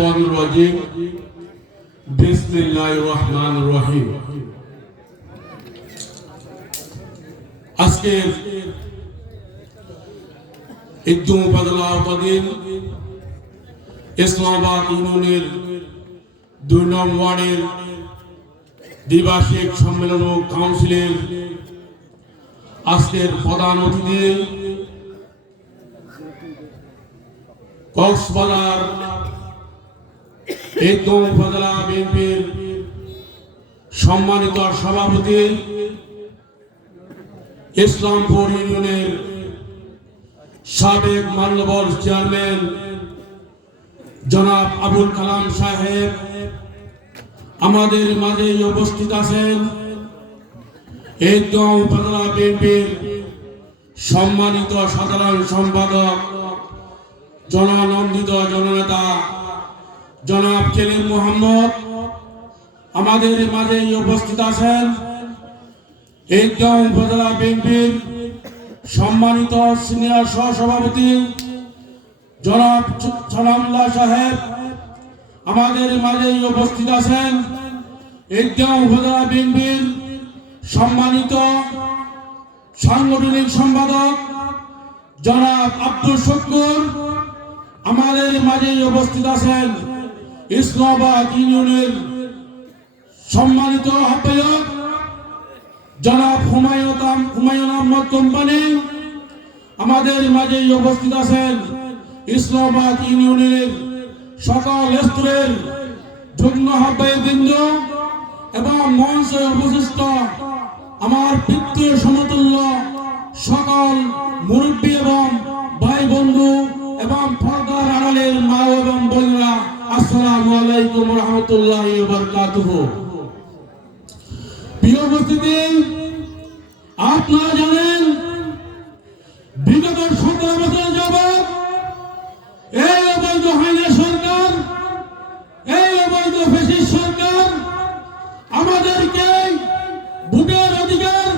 الشيطان الرجيم بسم الله الرحمن الرحيم আজকের ইদ্দু উপজেলা আওতাধীন ইসলামাবাদ ইউনিয়নের দুই নং ওয়ার্ডের দ্বিবার্ষিক সম্মেলন ও কাউন্সিলের আজকের প্রধান অতিথি কক্সবাজার ইদ্দু উপজেলা বিএনপির সম্মানিত সভাপতি ইসলামপুর ইউনিয়নের সাবেক মান্যবর চেয়ারম্যান জনাব আবুল কালাম সাহেব আমাদের মাঝে উপস্থিত আছেন। এই উপজেলা বিএনপির সম্মানিত সাধারণ সম্পাদক, জনানন্দিত জননেতা জনাব কেলিম মোহাম্মদ, আমাদের মাঝে উপস্থিত আছেন এই উপজেলা বিএনপির সম্মানিত সিনিয়র সহসভাপতি জনাব সালামুল্লাহ সাহেব, আমাদের মাঝে উপস্থিত আছেন একদম উপজেলা বিএনপির সম্মানিত সাংগঠনিক সম্পাদক জনাব আব্দুল শকুর, আমাদের মাঝে উপস্থিত আছেন ইসলামাবাদ ইউনিয়নের সম্মানিত আহ্বায়ক জনাব হুমায়ুন হুমায়ুন আহমদ কোম্পানি, আমাদের মাঝে উপস্থিত আছেন ইসলামাবাদ ইউনিয়নের সকল স্তরের যুগ্ম আহ্বায়কবৃন্দ এবং মঞ্চে উপস্থিত আমার পিতৃ সমতুল্য সকল আলাইকুম রহমতুল্লাহ বারকাতুহু। প্রিয় উপস্থিতি, আপনারা জানেন বিগত সতেরো বছর যাবৎ এই অবৈধ হাইনা সরকার, এই অবৈধ ফেসিস সরকার আমাদেরকে ভোটের অধিকার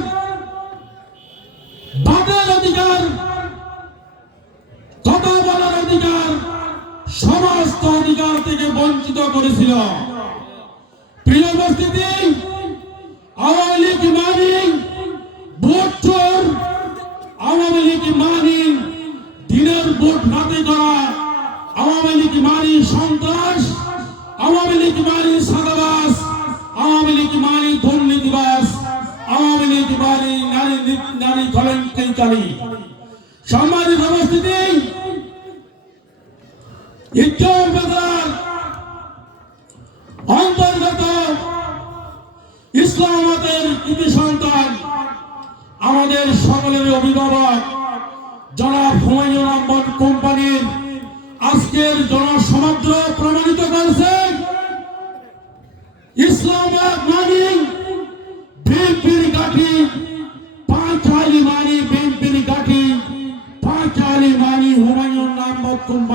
বাদের অধিকার, কথা বলার অধিকার সমস্ত অধিকার থেকে বঞ্চিত করেছিল। প্রিয় উপস্থিতি, আওয়ামী লীগ মানি? ভোট আওয়ামী লীগ মানি? দিনের ভোট রাতে করা। আওয়ামী লীগ মানি সন্ত্রাস? আওয়ামী লীগ মানি সাদাবাস? আওয়ামী লীগ মানি দুর্নীতিবাস? আওয়ামী লীগ মানি নারী নারী কলঙ্কারী সম্মানিত উপস্থিতি ইজ্জত বাজার অন্তর্গত ইসলামাতের কৃতি সন্তান আমাদের সকলের অভিভাবক যারা হুমায়ুন আহমদ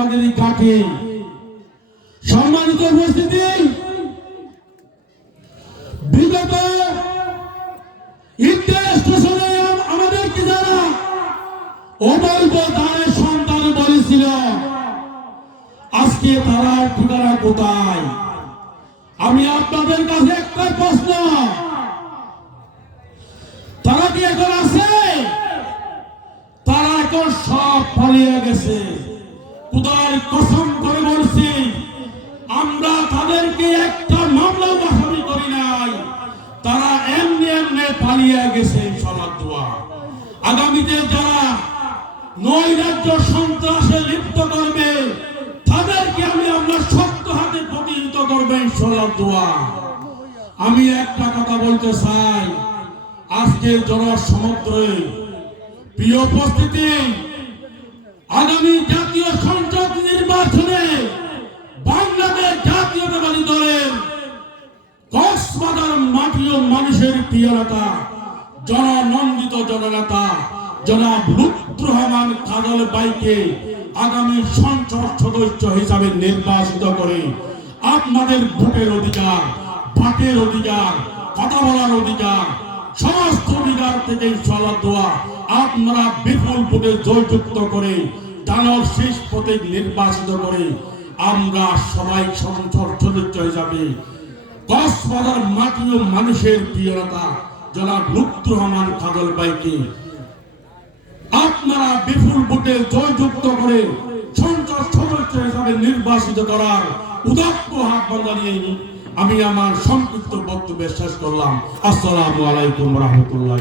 আহমদ কোম্পানির সম্মানিত উপস্থিতি, বিগত আমাদেরকে যারা অবৈধ সন্তান বলেছিল, আজকে তারা ঠিকানা কোথায়? আমি আপনাদের কাছে একটা প্রশ্ন, তারা কি এখন আছে? তারা এখন সব পালিয়ে গেছে। কোথায় কসম করে বলছি, আমরা তাদেরকে একটা মামলা আসামি করি নাই। তারা এমনি এমনি পালিয়ে গেছে সবার দোয়া। আগামীতে যারা নয় রাজ্য সন্ত্রাসে লিপ্ত করবে, তাদেরকে আমি আমরা শক্ত হাতে প্রতিহিত করবে সবার দোয়া। আমি একটা কথা বলতে চাই আজকে জনসমুদ্রে প্রিয় উপস্থিতি আগামী জাতীয় সংসদ নির্বাচনে বাংলাদেশ জাতীয়তাবাদী দলের কক্সবাজার মাটি মানুষের প্রিয় নেতা, জননন্দিত জননেতা সদস্য হিসাবে নির্বাচিত করে আপনাদের ভোটের অধিকার, ভাটের অধিকার, কথা বলার অধিকার, সমস্ত অধিকার থেকে সলা দোয়া আপনারা বিপুল ভোটে জয়যুক্ত করে দানব শেষ প্রতীক নির্বাচিত করে আমরা সবাই সংসদ সদস্য হিসাবে কক্সবাজার মাটি ও মানুষের প্রিয়তা জনাব লুৎফর রহমান কাজল ভাইকে আপনারা বিপুল ভোটে জয়যুক্ত করে সংসদ সদস্য হিসাবে নির্বাচিত করার উদাত্ত আহ্বান জানিয়ে আমি আমার সংক্ষিপ্ত বক্তব্য শেষ করলাম। আসসালামু আলাইকুম রহমতুল্লাহ